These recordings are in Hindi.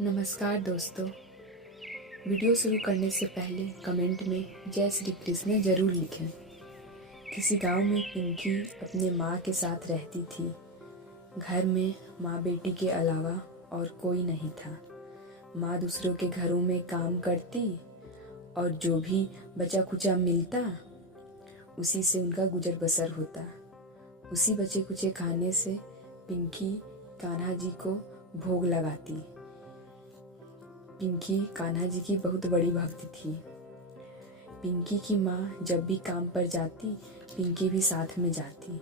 नमस्कार दोस्तों। वीडियो शुरू करने से पहले कमेंट में जय श्री कृष्ण जरूर लिखें। किसी गांव में पिंकी अपने माँ के साथ रहती थी। घर में माँ बेटी के अलावा और कोई नहीं था। माँ दूसरों के घरों में काम करती और जो भी बचा कुचा मिलता उसी से उनका गुजर बसर होता। उसी बचे कुचे खाने से पिंकी कान्हा जी को भोग लगाती। पिंकी कान्हा जी की बहुत बड़ी भक्त थी। पिंकी की माँ जब भी काम पर जाती पिंकी भी साथ में जाती।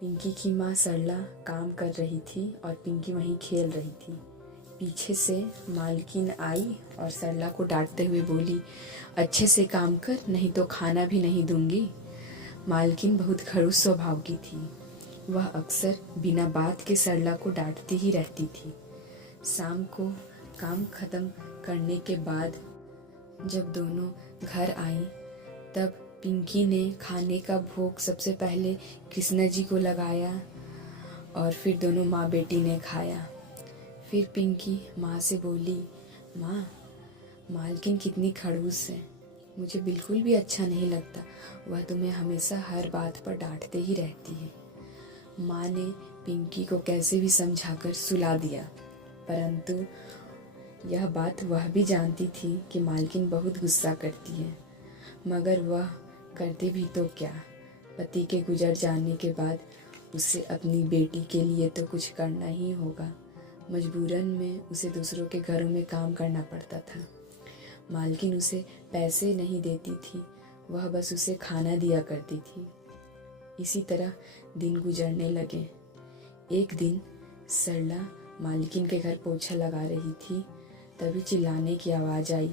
पिंकी की माँ सरला काम कर रही थी और पिंकी वहीं खेल रही थी। पीछे से मालकिन आई और सरला को डांटते हुए बोली, अच्छे से काम कर नहीं तो खाना भी नहीं दूंगी। मालकिन बहुत खड़ूस स्वभाव की थी। वह अक्सर बिना बात के सरला को डांटती ही रहती थी। शाम को काम खत्म करने के बाद जब दोनों घर आईं तब पिंकी ने खाने का भोग सबसे पहले कृष्णा जी को लगाया और फिर दोनों माँ बेटी ने खाया। फिर पिंकी माँ से बोली, माँ मालकिन कितनी खड़ूस है, मुझे बिल्कुल भी अच्छा नहीं लगता। वह तुम्हें हमेशा हर बात पर डांटते ही रहती है। माँ ने पिंकी को कैसे भी समझाकर सुला दिया, परंतु यह बात वह भी जानती थी कि मालकिन बहुत गुस्सा करती है। मगर वह करती भी तो क्या, पति के गुजर जाने के बाद उसे अपनी बेटी के लिए तो कुछ करना ही होगा। मजबूरन में उसे दूसरों के घरों में काम करना पड़ता था। मालकिन उसे पैसे नहीं देती थी, वह बस उसे खाना दिया करती थी। इसी तरह दिन गुजरने लगे। एक दिन सरला मालकिन के घर पोछा लगा रही थी, तभी चिल्लाने की आवाज़ आई।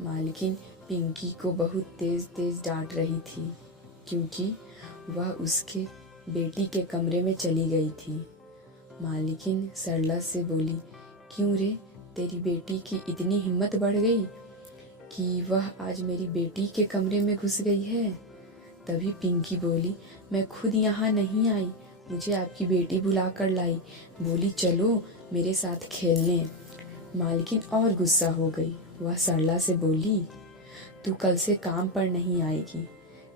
मालकिन पिंकी को बहुत तेज़ तेज़ डांट रही थी क्योंकि वह उसके बेटी के कमरे में चली गई थी। मालकिन सरला से बोली, क्यों रे, तेरी बेटी की इतनी हिम्मत बढ़ गई कि वह आज मेरी बेटी के कमरे में घुस गई है। तभी पिंकी बोली, मैं खुद यहाँ नहीं आई, मुझे आपकी बेटी बुला कर लाई, बोली चलो मेरे साथ खेलने। मालकिन और गुस्सा हो गई। वह सरला से बोली, तू कल से काम पर नहीं आएगी।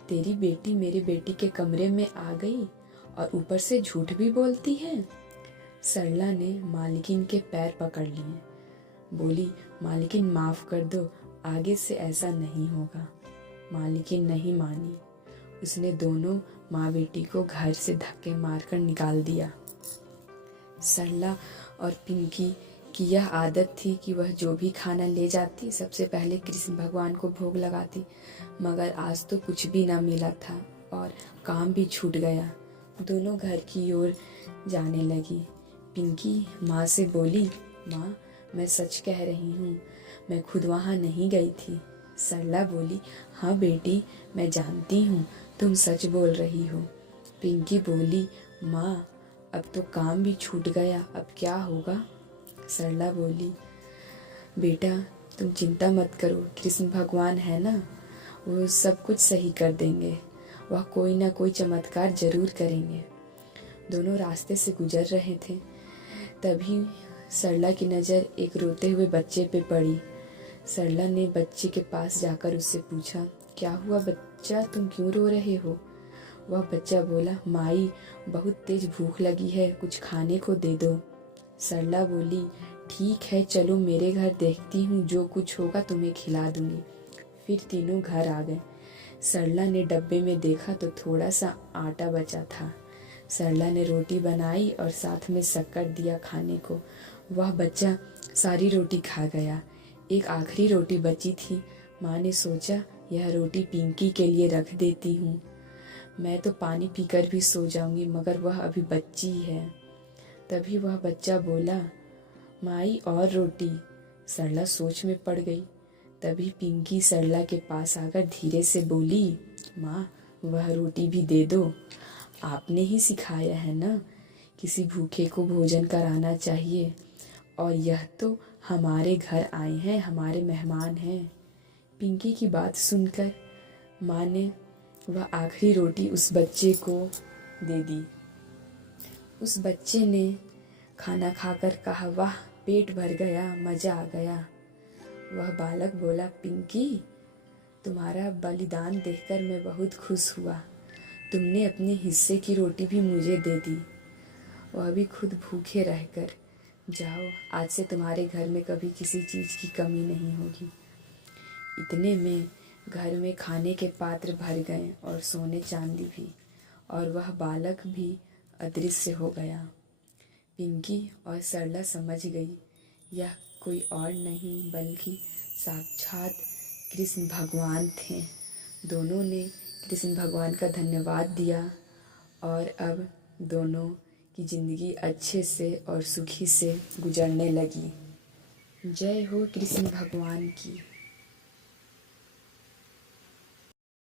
तेरी बेटी मेरे बेटी के कमरे में आ गई और ऊपर से झूठ भी बोलती है। सरला ने मालकिन के पैर पकड़ लिए, बोली, मालकिन माफ कर दो, आगे से ऐसा नहीं होगा। मालकिन नहीं मानी। उसने दोनों माँ बेटी को घर से धक्के मारकर निकाल दिया। सरला और पिंकी की यह आदत थी कि वह जो भी खाना ले जाती सबसे पहले कृष्ण भगवान को भोग लगाती, मगर आज तो कुछ भी न मिला था और काम भी छूट गया। दोनों घर की ओर जाने लगी। पिंकी माँ से बोली, माँ मैं सच कह रही हूँ, मैं खुद वहाँ नहीं गई थी। सरला बोली, हाँ बेटी, मैं जानती हूँ तुम सच बोल रही हो। पिंकी बोली, माँ अब तो काम भी छूट गया, अब क्या होगा। सरला बोली, बेटा तुम चिंता मत करो, कृष्ण भगवान है ना, वो सब कुछ सही कर देंगे, वह कोई ना कोई चमत्कार जरूर करेंगे। दोनों रास्ते से गुजर रहे थे, तभी सरला की नज़र एक रोते हुए बच्चे पे पड़ी। सरला ने बच्चे के पास जाकर उससे पूछा, क्या हुआ बच्चा, तुम क्यों रो रहे हो। वह बच्चा बोला, माई बहुत तेज भूख लगी है, कुछ खाने को दे दो। सरला बोली, ठीक है चलो मेरे घर, देखती हूँ जो कुछ होगा तुम्हें खिला दूंगी। फिर तीनों घर आ गए। सरला ने डब्बे में देखा तो थोड़ा सा आटा बचा था। सरला ने रोटी बनाई और साथ में शक्कर दिया खाने को। वह बच्चा सारी रोटी खा गया। एक आखिरी रोटी बची थी। माँ ने सोचा, यह रोटी पिंकी के लिए रख देती हूँ, मैं तो पानी पीकर भी सो जाऊंगी, मगर वह अभी बच्ची है। तभी वह बच्चा बोला, माई और रोटी। सरला सोच में पड़ गई। तभी पिंकी सरला के पास आकर धीरे से बोली, माँ वह रोटी भी दे दो, आपने ही सिखाया है ना, किसी भूखे को भोजन कराना चाहिए, और यह तो हमारे घर आए हैं, हमारे मेहमान हैं। पिंकी की बात सुनकर माँ ने वह आखिरी रोटी उस बच्चे को दे दी। उस बच्चे ने खाना खाकर कहा, वाह पेट भर गया, मज़ा आ गया। वह बालक बोला, पिंकी, तुम्हारा बलिदान देखकर मैं बहुत खुश हुआ। तुमने अपने हिस्से की रोटी भी मुझे दे दी, वह भी खुद भूखे रहकर। जाओ, आज से तुम्हारे घर में कभी किसी चीज़ की कमी नहीं होगी। इतने में घर में खाने के पात्र भर गए और सोने चांदी भी, और वह बालक भी अदृश्य हो गया। पिंकी और सरला समझ गई, यह कोई और नहीं बल्कि साक्षात कृष्ण भगवान थे। दोनों ने कृष्ण भगवान का धन्यवाद दिया और अब दोनों की ज़िंदगी अच्छे से और सुखी से गुजरने लगी। जय हो कृष्ण भगवान की।